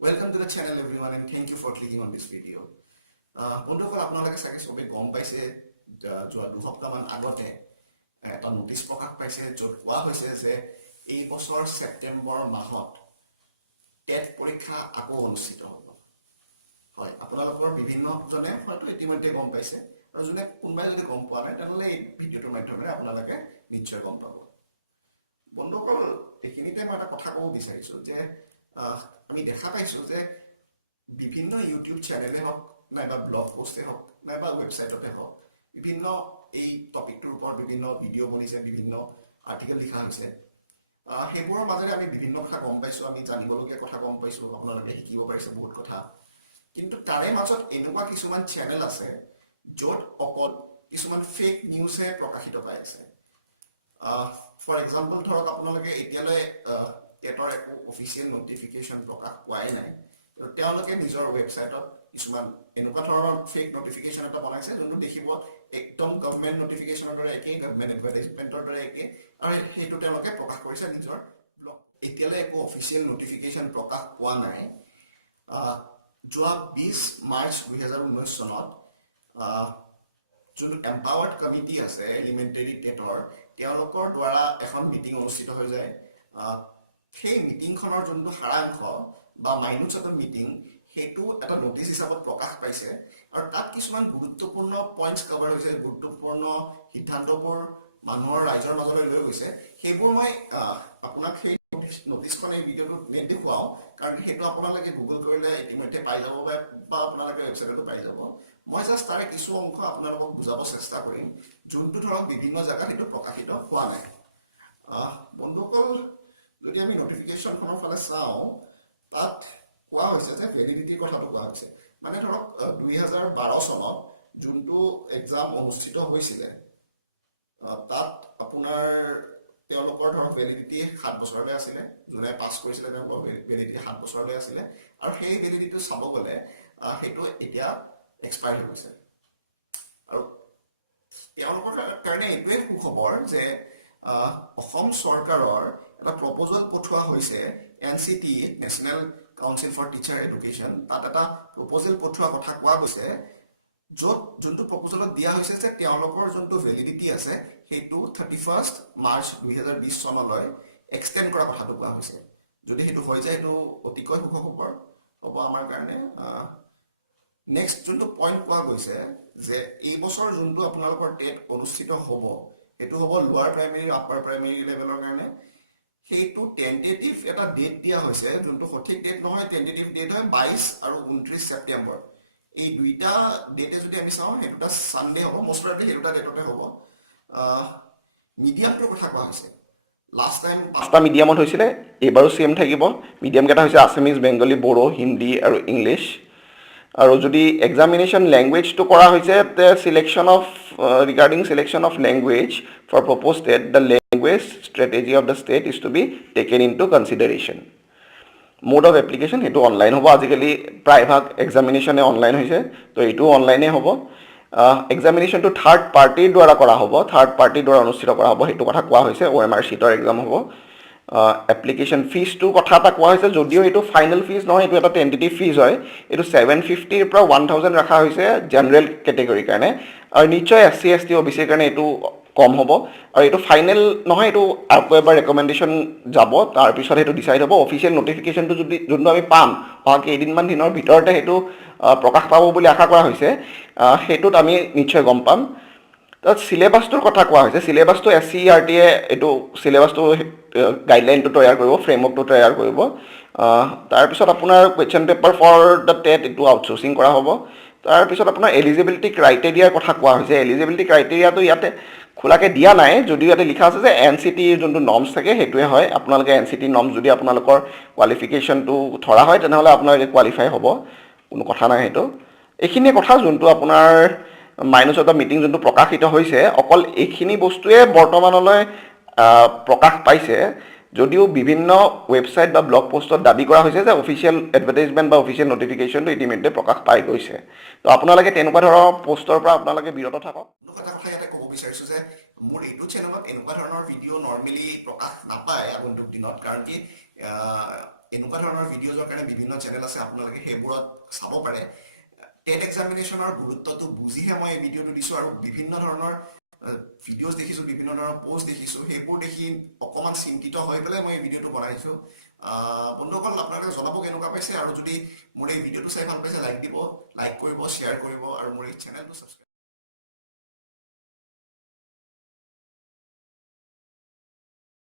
Welcome to the channel everyone and thank you for clicking on this video. বন্ধুসকল আপোনালোকে চাগে সবে গম পাইছে যোৱা দুসপ্তাহমান আগতে এটা নোটিছ প্ৰকাশ পাইছে য'ত কোৱা হৈছে যে এই বছৰ ছেপ্টেম্বৰ মাহত টেট পৰীক্ষা আকৌ অনুষ্ঠিত হ'ব। হয়, আপোনালোকৰ বিভিন্নজনে হয়তো ইতিমধ্যে গম পাইছে আৰু যোনে কোনোবাই যদি গম পোৱা নাই তেনেহ'লে এই ভিডিঅ'টোৰ মাধ্যমেৰে আপোনালোকে নিশ্চয় গম পাব। বন্ধুসকল এইখিনিতে মই এটা কথা ক'ব বিচাৰিছোঁ যে আমি দেখা পাইছোঁ যে বিভিন্ন ইউটিউব চেনেলে হওক নাইবা ব্লগ পোষ্টে হওক নাইবা ৱেবছাইটতে হওক বিভিন্ন এই টপিকটোৰ ওপৰত বিভিন্ন ভিডিঅ' বনিছে, বিভিন্ন আৰ্টিকেল লিখা হৈছে। সেইবোৰৰ মাজেৰে আমি বিভিন্ন কথা গম পাইছোঁ, আমি জানিবলগীয়া কথা গম পাইছোঁ, আপোনালোকে শিকিব পাৰিছে বহুত কথা। কিন্তু তাৰে মাজত এনেকুৱা কিছুমান চেনেল আছে য'ত অকল কিছুমান ফেক নিউজহে প্ৰকাশিত পাই আছে। ফৰ এক্সাম্পল ধৰক আপোনালোকে এতিয়ালৈ টেটৰ একো অফিচিয়েল নটিফিকেশ্যন প্ৰকাশ পোৱাই নাই, তেওঁলোকে নিজৰ ৱেবছাইটত কিছুমান এনেকুৱা ধৰণৰ ফেক নটিফিকেশ্যন এটা বনাইছে যোনটো দেখিব একদম গভৰ্ণমেণ্ট নটিফিকেশ্যনৰ দৰে একেই, গভৰ্ণমেণ্ট এডভাৰটাইজমেণ্টৰ দৰে একেই, আৰু সেইটো তেওঁলোকে প্ৰকাশ কৰিছে নিজৰ ব্লগ। এতিয়ালৈ একো অফিচিয়েল নটিফিকেশ্যন প্ৰকাশ পোৱা নাই। যোৱা 20 মাৰ্চ 2019 চনত যোনটো এম্পাৱাৰ্ড কমিটি আছে এলিমেণ্টেৰী টেটৰ, তেওঁলোকৰ দ্বাৰা এখন মিটিং অনুষ্ঠিত হৈ যায়। সেই মিটিংখনৰ যোনটো সাৰাংশ বা মাইনুটছ অফ দ্য মিটিং সেইটো এটা নটিছ হিচাপত প্ৰকাশ পাইছে আৰু তাত কিছুমান গুৰুত্বপূৰ্ণ পইণ্টছ কভাৰ হৈছে, গুৰুত্বপূৰ্ণ সিদ্ধান্তবোৰ মানুহৰ ৰাইজৰ মাজলৈ লৈ গৈছে। সেইবোৰ মই আপোনাক সেই নটিছখন এই ভিডিঅ'টোত নেদেখুৱাওঁ, কাৰণ সেইটো আপোনালোকে গুগল কৰিলে ইতিমধ্যে পাই যাব বা আপোনালোকে ৱেবছাইটতো পাই যাব। মই জাষ্ট তাৰে কিছু অংশ আপোনালোকক বুজাব চেষ্টা কৰিম যোনটো ধৰক বিভিন্ন জেগাত সেইটো প্ৰকাশিত হোৱা নাই। বন্ধুসকল, যদি আমি নটিফিকেশ্যনখনৰ ফালে চাওঁ তাত কোৱা হৈছে যে ভেলিডিটিৰ কথাটো কোৱা হৈছে। মানে ধৰক 2012 চনত যোনটো এক্সাম অনুষ্ঠিত হৈছিলে তাত আপোনাৰ তেওঁলোকৰ ধৰক ভেলিডিটি 7 বছৰলৈ আছিলে। যোনে পাছ কৰিছিলে তেওঁলোকৰ ভেলিডিটি 7 বছৰলৈ আছিলে আৰু সেই ভেলিডিটিটো চাব গ'লে সেইটো এতিয়া এক্সপায়াৰ হৈ গৈছে। আৰু তেওঁলোকৰ কাৰণে এইটোৱে সুখবৰ যে অসম চৰকাৰৰ এটা প্ৰপ'জেল পঠোৱা হৈছে NCT national council for teacher education. তাত এটা প্ৰপ'জেল পঠোৱা কথা কোৱা গৈছে য'ত যোনটো প্ৰপ'জেলত দিয়া হৈছে যে তেওঁলোকৰ যোনটো ভেলিডিটি আছে সেইটো 31 মাৰ্চ 2020 চনলৈ এক্সটেণ্ড কৰা কথাটো কোৱা হৈছে। যদি সেইটো হৈ যায় সেইটো অতিকৈ সুখবৰ হ'ব আমাৰ কাৰণে। নেক্সট যোনটো পইণ্ট কোৱা গৈছে যে এই বছৰ যোনটো আপোনালোকৰ টেট অনুষ্ঠিত হ'ব সেইটো হ'ব লোৱাৰ প্ৰাইমেৰী আপাৰ প্ৰাইমেৰী লেভেলৰ কাৰণে। সেইটো টেণ্টেটিভ এটা ডেট দিয়া হৈছে, যোনটো সঠিক ডেট নহয়। টেণ্টেটিভ ডেট হয় 22 আৰু 29 ছেপ্টেম্বৰ। এই দুইটা ডেটে যদি আমি চাওঁ সেইটো এটা ছানডে হ'ব, মষ্ট প্ৰবাবলি সেই দুটা ডেটতে হ'ব। মিডিয়ামটোৰ কথা কোৱা হৈছে। লাষ্ট টাইম 5টা মিডিয়ামত হৈছিলে, এইবাৰো ছেম থাকিব। মিডিয়ামকেইটা হৈছে আছামিজ, বেংগলী, বড়ো, হিন্দী আৰু ইংলিছ। আৰু যদি এক্সামিনেশ্যন লেংগুৱেজটো কৰা হৈছে তে selection of regarding selection of language for propose state the language strategy of the state is to be taken into consideration. Mode of application সেইটো অনলাইন হ'ব। আজিকালি প্ৰায়ভাগ এক্সামিনেশ্যনে অনলাইন হৈছে, তো এইটো অনলাইনে হ'ব। এক্সামিনেশ্যনটো থাৰ্ড পাৰ্টিৰ দ্বাৰা কৰা হ'ব, থাৰ্ড পাৰ্টিৰ দ্বাৰা অনুষ্ঠিত কৰা হ'ব, সেইটো কথা কোৱা হৈছে। OMR চিটৰ এক্সাম হ'ব। এপ্লিকেশ্যন ফিজটোৰ কথা এটা কোৱা হৈছে, যদিও এইটো ফাইনেল ফিজ নহয়, এইটো এটা টেণ্টেটিভ ফিজ হয়। এইটো 750ৰ পৰা 1000 ৰখা হৈছে জেনেৰেল কেটেগৰীৰ কাৰণে, আৰু নিশ্চয় SC ST OBCৰ কাৰণে এইটো কম হ'ব। আৰু এইটো ফাইনেল নহয়, এইটো আকৌ এবাৰ ৰেকমেণ্ডেশ্যন যাব, তাৰপিছত সেইটো ডিচাইড হ'ব। অফিচিয়েল নটিফিকেশ্যনটো যোনটো আমি পাম অহা কেইদিনমান দিনৰ ভিতৰতে সেইটো প্ৰকাশ পাব বুলি আশা কৰা হৈছে। সেইটোত আমি নিশ্চয় গম পাম। তাত চিলেবাছটোৰ কথা কোৱা হৈছে। চিলেবাছটো SCERTয়ে এইটো চিলেবাছটো গাইডলাইনটো তৈয়াৰ কৰিব, ফ্ৰেমৱৰ্কটো তৈয়াৰ কৰিব। তাৰপিছত আপোনাৰ question paper for the TET এইটো আউটচ'ৰ্চিং কৰা হ'ব। তাৰপিছত আপোনাৰ এলিজিবিলিটি ক্ৰাইটেৰিয়াৰ কথা কোৱা হৈছে। এলিজিবিলিটি ক্ৰাইটেৰিয়াটো ইয়াতে খোলাকৈ দিয়া নাই, যদিও ইয়াতে লিখা আছে যে NCTৰ যোনটো নৰ্মছ থাকে সেইটোৱে হয়। আপোনালোকে NCT নৰ্মছ যদি আপোনালোকৰ কোৱালিফিকেশ্যনটো ধৰা হয় তেনেহ'লে আপোনালোকে কোৱালিফাই হ'ব, কোনো কথা নাই সেইটো। এইখিনিয়ে কথা যোনটো আপোনাৰ মাইনুটছ অফ দ্য মিটিং যোনটো প্ৰকাশিত হৈছে। অকল এইখিনি বস্তুৱে বৰ্তমানলৈ প্ৰকাশ পাইছে, যদিও বিভিন্ন ৱেবছাইট বা ব্লগ পোষ্টত দাবী কৰা হৈছে যে অফিচিয়েল এডভাৰটাইজমেণ্ট বা অফিচিয়েল নটিফিকেশ্যনটো ইতিমধ্যে প্ৰকাশ পাই গৈছে। তো আপোনালোকে তেনেকুৱা ধৰণৰ পোষ্টৰ পৰা আপোনালোকে বিৰত থাকক। এটা কথা ইয়াতে ক'ব বিচাৰিছোঁ যে মোৰ এইটো চেনেলত এনেকুৱা ধৰণৰ ভিডিঅ' নৰ্মেলি প্ৰকাশ নাপায় আগন্তুক দিনত, কাৰণ কি এনেকুৱা ধৰণৰ ভিডিঅ'জৰ কাৰণে বিভিন্ন চেনেল আছে, আপোনালোকে সেইবোৰত চাব পাৰে। টেট এক্সামিনেশ্যনৰ গুৰুত্বটো বুজিহে মই এই ভিডিঅ'টো দিছোঁ, আৰু বিভিন্ন ধৰণৰ ভিডিঅ'জ দেখিছোঁ, বিভিন্ন ধৰণৰ পোষ্ট দেখিছোঁ, সেইবোৰ দেখি অকণমান চিন্তিত হৈ পেলাই মই এই ভিডিঅ'টো বনাইছোঁ। বন্ধুসকল, আপোনালোকে জনাব কেনেকুৱা পাইছে, আৰু যদি মোৰ এই ভিডিঅ'টো চাই ভাল পাইছে লাইক দিব, লাইক কৰিব, শ্বেয়াৰ কৰিব, আৰু মোৰ এই চেনেলটো ছাবস্ক্ৰাইব